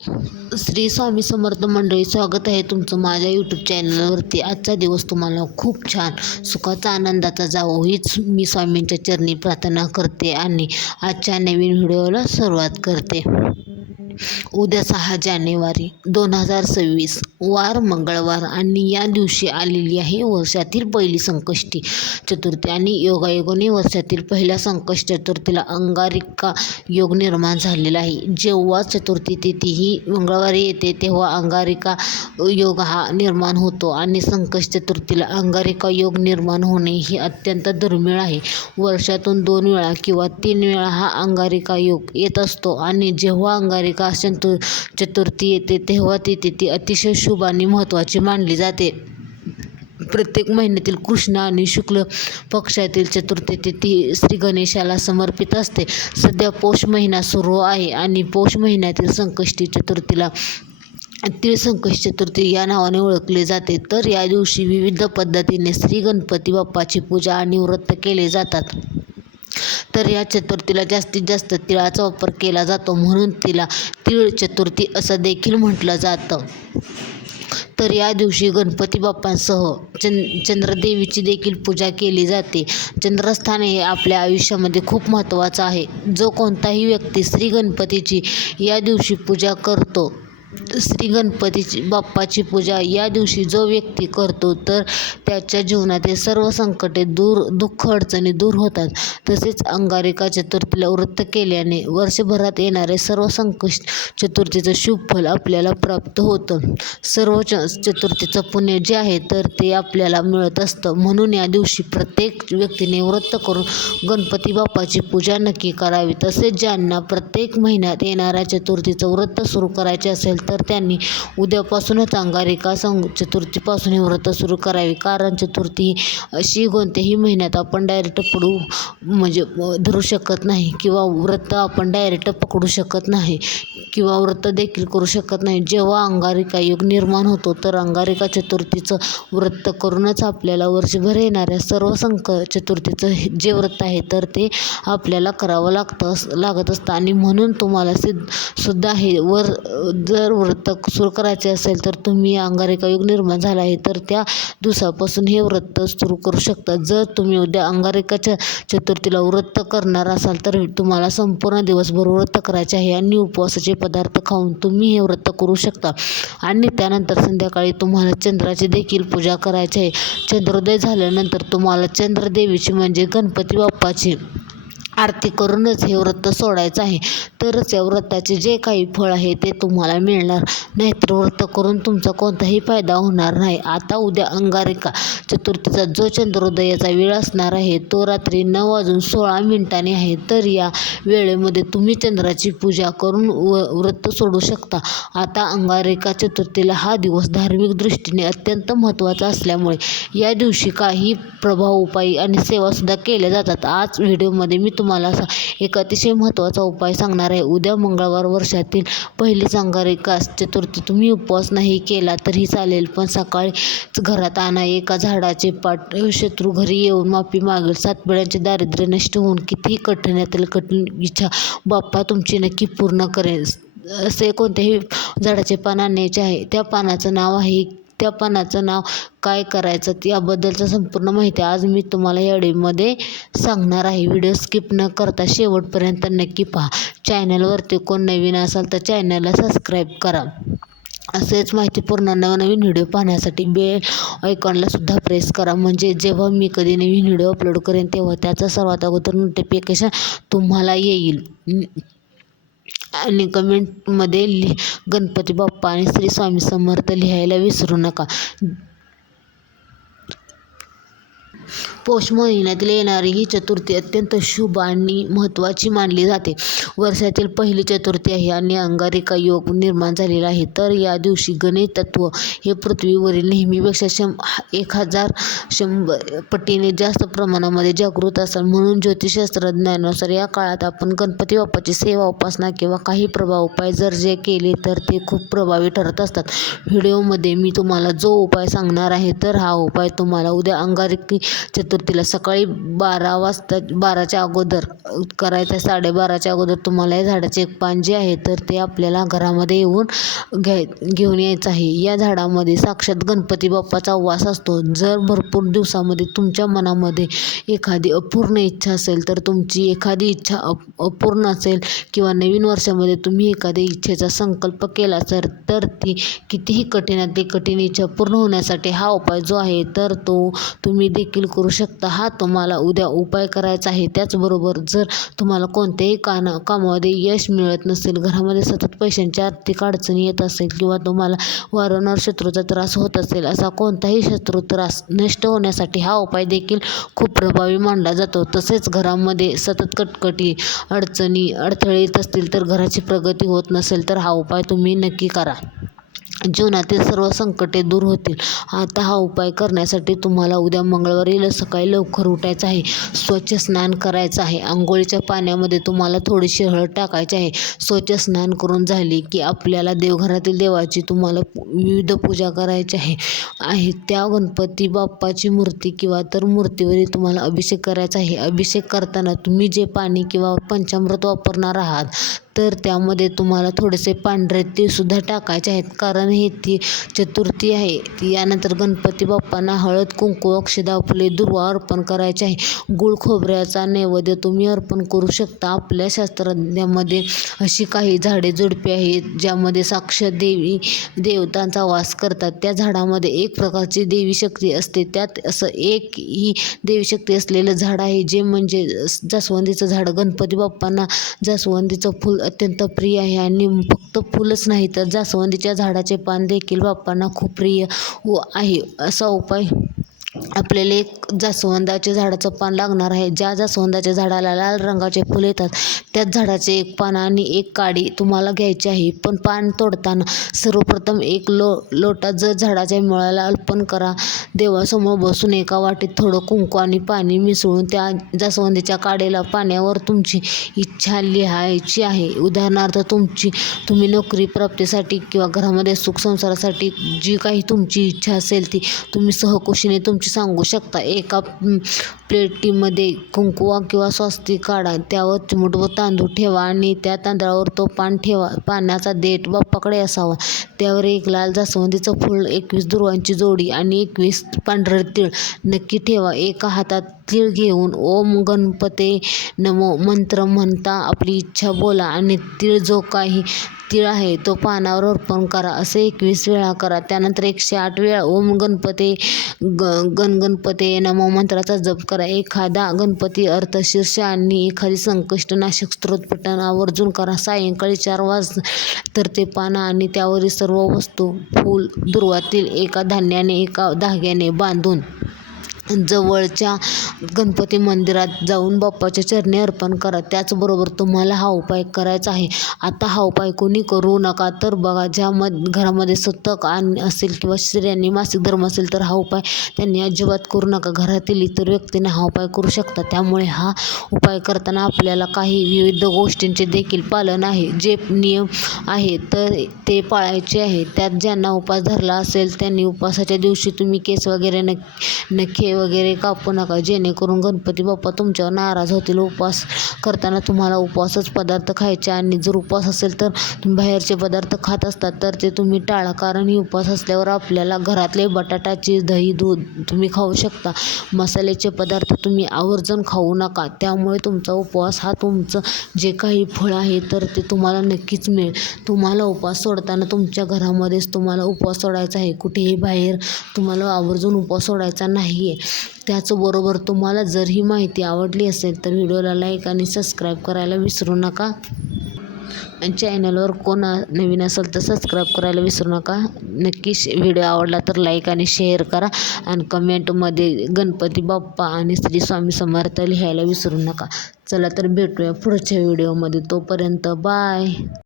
श्री स्वामी समर्थ मंडळी स्वागत आहे तुमचं माझ्या यूट्यूब चॅनलवरती आजचा दिवस तुम्हाला खूप छान सुखाचा आनंदाचा जावो. हीच मी स्वामींच्या चरणी प्रार्थना करते आणि आजच्या नवीन व्हिडिओला सुरुवात करते. उद्या सहा जानेवारी दोन हजार सव्वीस वार मंगळवार आणि या दिवशी आलेली आहे वर्षातील पहिली संकष्टी चतुर्थी आणि योगायोगाने वर्षातील पहिल्या संकष्ट चतुर्थीला अंगारिका योग निर्माण झालेला आहे. जेव्हा चतुर्थी तिथी ही मंगळवारी येते तेव्हा अंगारिका योग हा निर्माण होतो आणि संकष्ट चतुर्थीला अंगारिका योग निर्माण होणे ही अत्यंत दुर्मिळ आहे. वर्षातून दोन वेळा किंवा तीन वेळा हा अंगारिका योग येत असतो आणि जेव्हा अंगारिका चतु चतुर्थी येते तेव्हा ती तिथी अतिशय शुभ आणि महत्त्वाची मानली जाते. प्रत्येक महिन्यातील कृष्ण आणि शुक्ल पक्षातील चतुर्थी तिथी श्री गणेशाला समर्पित असते. सध्या पौष महिना सुरू आहे आणि पौष महिन्यातील संकष्टी चतुर्थीला तीळ चतुर्थी या नावाने ओळखले जाते. तर या दिवशी विविध पद्धतीने श्री गणपती बाप्पाची पूजा आणि व्रत केले जातात. तर या चतुर्थीला जास्तीत जास्त तिळाचा वापर केला जातो म्हणून तिला तीळ चतुर्थी असं देखील म्हटलं जातं. तर या दिवशी गणपती बाप्पांसह चंद चंद्रदेवीची देखील पूजा केली जाते. चंद्रस्थान हे आपल्या आयुष्यामध्ये खूप महत्त्वाचं आहे. जो कोणताही व्यक्ती श्री गणपतीची या दिवशी पूजा करतो श्री गणपतीची बाप्पाची पूजा या दिवशी जो व्यक्ती करतो तर त्याच्या जीवनातील सर्व संकटे दूर दुःख अडचणी दूर होतात. तसेच अंगारिका चतुर्थीला व्रत केल्याने वर्षभरात येणारे सर्व संकष्ट चतुर्थीचं शुभ फल आपल्याला प्राप्त होतं. सर्व च चतुर्थीचं पुण्य जे आहे तर ते आपल्याला मिळत असतं. म्हणून या दिवशी प्रत्येक व्यक्तीने व्रत करून गणपती बाप्पाची पूजा नक्की करावी. तसेच ज्यांना प्रत्येक महिन्यात येणाऱ्या चतुर्थीचं व्रत सुरू करायचे असेल तर त्यांनी उद्यापासूनच अंगारिका सं चतुर्थीपासून हे व्रत सुरू करावे. कारण चतुर्थी अशी कोणत्याही महिन्यात आपण डायरेक्ट पडू म्हणजे धरू शकत नाही किंवा व्रत आपण डायरेक्ट पकडू शकत नाही किंवा व्रत देखील करू शकत नाही. जेव्हा अंगारिका योग निर्माण होतो तर अंगारिका चतुर्थीचं व्रत करूनच आपल्याला वर्षभर येणाऱ्या सर्व संक चतुर्थीचं जे व्रत आहे तर ते आपल्याला करावं लागतं लागत असतं. आणि म्हणून तुम्हाला सिद्ध सुद्धा हे वर जर व्रत सुरू करायचे असेल तर तुम्ही अंगारिका योग निर्माण झाला आहे तर त्या दिवसापासून हे व्रत सुरू करू शकता. जर तुम्ही उद्या अंगारिकाच्या चतुर्थीला व्रत करणार असाल तर तुम्हाला संपूर्ण दिवसभर व्रत करायचे आहे आणि उपवासाचे पदार्थ खाऊन तुम्ही हे व्रत करू शकता. आणि त्यानंतर संध्याकाळी तुम्हाला चंद्राची देखील पूजा करायची आहे. चंद्रोदय झाल्यानंतर तुम्हाला चंद्रदेवीची म्हणजे गणपती बाप्पाची. आरती करूनच हे व्रत सोडायचं आहे. तरच या व्रताचे जे काही फळ आहे ते तुम्हाला मिळणार. नाहीतर व्रत करून तुमचा कोणताही फायदा होणार नाही. आता उद्या अंगारिका चतुर्थीचा जो चंद्रोदयाचा वेळ असणार आहे तो रात्री नऊ वाजून सोळा मिनिटांनी आहे. तर या वेळेमध्ये तुम्ही चंद्राची पूजा करून व व्रत सोडू शकता. आता अंगारिका चतुर्थीला हा दिवस धार्मिक दृष्टीने अत्यंत महत्त्वाचा असल्यामुळे या दिवशी काही प्रभाव उपाय आणि सेवासुद्धा केल्या जातात. आज व्हिडिओमध्ये मी तुम्हाला असा एक अतिशय महत्त्वाचा उपाय सांगणार आहे. उद्या मंगळवार वर्षातील पहिली अंगारिका चतुर्थी तुम्ही उपवास नाही केला तरी चालेल पण सकाळीच घरात आणा. एका झाडाचे पाट शत्रू घरी येऊन माफी मागेल. सात पिढ्यांचे दारिद्र्य नष्ट होऊन कितीही कठीणातील कठीण इच्छा बाप्पा तुमची नक्की पूर्ण करेल. असे कोणत्याही झाडाचे पान आणायचे आहे. त्या पानाचं नाव आहे त्या पानाचं नाव काय करायचं याबद्दलचं संपूर्ण माहिती आज मी तुम्हाला या व्हिडिओमध्ये सांगणार आहे. व्हिडिओ स्किप न करता शेवटपर्यंत नक्की पहा. चॅनलवरती कोण नवीन असाल तर चॅनलला सबस्क्राईब करा. असेच माहितीपूर्ण नवनवीन व्हिडिओ पाहण्यासाठी बेल आयकॉनला सुद्धा प्रेस करा. म्हणजे जेव्हा मी कधी नवीन व्हिडिओ अपलोड करेन तेव्हा त्याचा सर्वात अगोदर नोटिफिकेशन तुम्हाला येईल. आणि कमेंटमध्ये लि गणपती बाप्पा आणि श्री स्वामी समर्थ लिहायला विसरू नका. पौष महिन्यातील येणारी ही चतुर्थी अत्यंत शुभ आणि महत्त्वाची मानली जाते. वर्षातील पहिली चतुर्थी आहे आणि अंगारिका योग निर्माण झालेला आहे. तर या दिवशी गणेश तत्व हे पृथ्वीवरील नेहमीपेक्षा शं एक हजार शंभर पटीने जास्त प्रमाणामध्ये जागृत असतात म्हणून ज्योतिषशास्त्रज्ञानुसार या काळात आपण गणपती बाप्पाची सेवा उपासना किंवा काही प्रभाव उपाय जर जे केले तर ते खूप प्रभावी ठरत असतात. व्हिडिओमध्ये मी तुम्हाला जो उपाय सांगणार आहे तर हा उपाय तुम्हाला उद्या अंगारिकी चतुर्थीला सकाळी बारा वाजता बाराच्या अगोदर करायचं साडेबाराच्या अगोदर तुम्हाला या झाडाचे एक पान जे आहे तर ते आपल्याला घरामध्ये येऊन घ्याय घेऊन यायचं आहे. या झाडामध्ये साक्षात गणपती बाप्पाचा वास असतो. जर भरपूर दिवसामध्ये तुमच्या मनामध्ये एखादी अपूर्ण इच्छा असेल तर तुमची एखादी इच्छा अप अपूर्ण असेल किंवा नवीन वर्षामध्ये तुम्ही एखाद्या इच्छेचा संकल्प केला तर तर ती कितीही कठीणातली कठीण इच्छा पूर्ण होण्यासाठी हा उपाय जो आहे तर तो तुम्ही देखील करू शकता. हा तुम्हाला उद्या उपाय करायचा आहे. त्याचबरोबर जर तुम्हाला कोणत्याही काना कामामध्ये यश मिळत नसेल घरामध्ये सतत पैशांची आर्थिक अडचणी येत असेल किंवा तुम्हाला वारंवार शत्रूचा त्रास होत असेल असा कोणताही शत्रू त्रास नष्ट होण्यासाठी हा उपाय देखील खूप प्रभावी मानला जातो. तसेच घरामध्ये सतत कटकटी अडचणी अडथळे येत असतील तर घराची प्रगती होत नसेल तर हा उपाय तुम्ही नक्की करा. जीवनातील सर्व संकटे दूर होतील. आता हा उपाय करण्यासाठी तुम्हाला उद्या मंगळवारी सकाळी लवकर उठायचं आहे. स्वच्छ स्नान करायचं आहे. आंघोळीच्या पाण्यामध्ये तुम्हाला थोडीशी हळद टाकायची आहे. स्वच्छ स्नान करून झाली की आपल्याला देवघरातील देवाची तुम्हाला विविध पूजा करायची आहे. आहे. त्या गणपती बाप्पाची मूर्ती किंवा तर मूर्तीवरील तुम्हाला अभिषेक करायचा आहे. अभिषेक करताना तुम्ही जे पाणी किंवा पंचामृत वापरणार आहात तर त्यामध्ये तुम्हाला थोडेसे पांढरे तीळसुद्धा टाकायचे आहेत. कारण हे ती चतुर्थी आहे. ती यानंतर गणपती बाप्पांना हळद कुंकू अक्षदा फुले दुर्वा अर्पण करायचे आहे. गुळ खोबऱ्याचा नैवेद्य तुम्ही अर्पण करू शकता. आपल्या शास्त्रज्ञामध्ये अशी काही झाडे झुडपे आहेत ज्यामध्ये साक्ष देवी देवतांचा वास करतात. त्या झाडामध्ये एक प्रकारची देवी शक्ती असते. त्यात असं एक ही देवी शक्ती असलेलं झाड आहे जे म्हणजे जास्वंदीचं झाड. गणपती बाप्पांना जास्वंदीचं फुल अत्यंत प्रिय आहे आणि फक्त फुलंच नाही तर जास्वंदीच्या झाडाचे पान देखील बाप्पांना खूप प्रिय व आहे असा उपाय आपल्याला एक जास्वंदाच्या झाडाचं पान लागणार आहे. ज्या जास्वंदाच्या झाडाला लाल रंगाचे फुल येतात त्याच झाडाचे एक पान आणि एक काडी तुम्हाला घ्यायची आहे. पण पान तोडताना सर्वप्रथम एक लो लोटा जर झाडाच्या मुळाला अर्पण करा. देवासमोर बसून एका वाटीत थोडं कुंकू आणि पाणी मिसळून त्या जास्वंदीच्या काडेला पाण्यावर तुमची इच्छा लिहायची आहे. उदाहरणार्थ तुमची तुम्ही नोकरी प्राप्तीसाठी किंवा घरामध्ये सुख संसारासाठी जी काही तुमची इच्छा असेल ती तुम्ही सहकुशीने तुमची सांगू शकता. एका प्लेटीमध्ये कुंकवा किंवा स्वस्तिक काढा. त्यावर चिमूटभर तांदूळ ठेवा आणि त्या तांदळावर तो पान ठेवा. पाण्याचा देठ बाप्पाकडे असावा. त्यावर एक लाल जास्वंदीचं फूल एकवीस दुर्वांची जोडी आणि एकवीस पांढरे तीळ नक्की ठेवा. एका हातात तीळ घेऊन ओम गणपते नमो मंत्र म्हणता आपली इच्छा बोला आणि तीळ जो काही तीळ आहे तो पानावर अर्पण करा असे एकवीस वेळा करा. त्यानंतर एकशे आठ वेळा ओम गणपती ग गणगणपते नमो मंत्राचा जप करा. एखादा गणपती अर्थशीर्ष आणि एखादी संकष्टनाशक स्त्रोतपठण आवर्जून करा. सायंकाळी चार वाज तर ते पानं आणि त्यावरील सर्व वस्तू फूल दुर्वातील एका धान्याने एका धाग्याने बांधून जवळच्या गणपती मंदिरात जाऊन बाप्पाच्या चरणी अर्पण करा. त्याचबरोबर तुम्हाला हा उपाय करायचा आहे. आता हा उपाय कोणी करू नका. तर बघा ज्या मध घरामध्ये सतक आणि असेल किंवा स्त्रियांनी मासिक धर्म असेल तर हा उपाय त्यांनी अजिबात करू नका. घरातील इतर व्यक्तींना हा उपाय करू शकता. त्यामुळे हा उपाय करताना आपल्याला काही विविध गोष्टींचे देखील पालन आहे. जे नियम आहे तर ते पाळायचे आहे. त्यात ज्यांना उपास धरला असेल त्यांनी उपासाच्या दिवशी तुम्ही केस वगैरे न नखे वगैरे कापू नका. जेणेकरून गणपती बाप्पा तुमच्यावर नाराज होतील. उपवास करताना तुम्हाला उपवासच पदार्थ खायचे आणि जर उपवास असेल तर तुम्ही बाहेरचे पदार्थ खात असतात तर ते तुम्ही टाळा. कारण ही उपवास असल्यावर आपल्याला घरातले बटाटाची दही दूध तुम्ही खाऊ शकता. मसाल्याचे पदार्थ तुम्ही आवर्जून खाऊ नका. त्यामुळे तुमचा उपवास हा तुमचं जे काही फळ आहे तर ते तुम्हाला नक्कीच मिळेल. तुम्हाला उपवास सोडताना तुमच्या घरामध्येच तुम्हाला उपवास सोडायचा आहे. कुठेही बाहेर तुम्हाला आवर्जून उपवास सोडायचा नाही आहे त्याचबरोबर तुम्हाला जर ही माहिती आवडली असेल तर व्हिडिओला लाईक आणि सबस्क्राईब करायला विसरू नका. आणि चॅनलवर कोण नवीन असेल तर सबस्क्राईब करायला विसरू नका. नक्की व्हिडिओ आवडला तर लाईक आणि शेअर करा आणि कमेंटमध्ये गणपती बाप्पा आणि श्री स्वामी समर्थ लिहायला विसरू नका. चला तर भेटूया पुढच्या व्हिडिओमध्ये. तोपर्यंत बाय.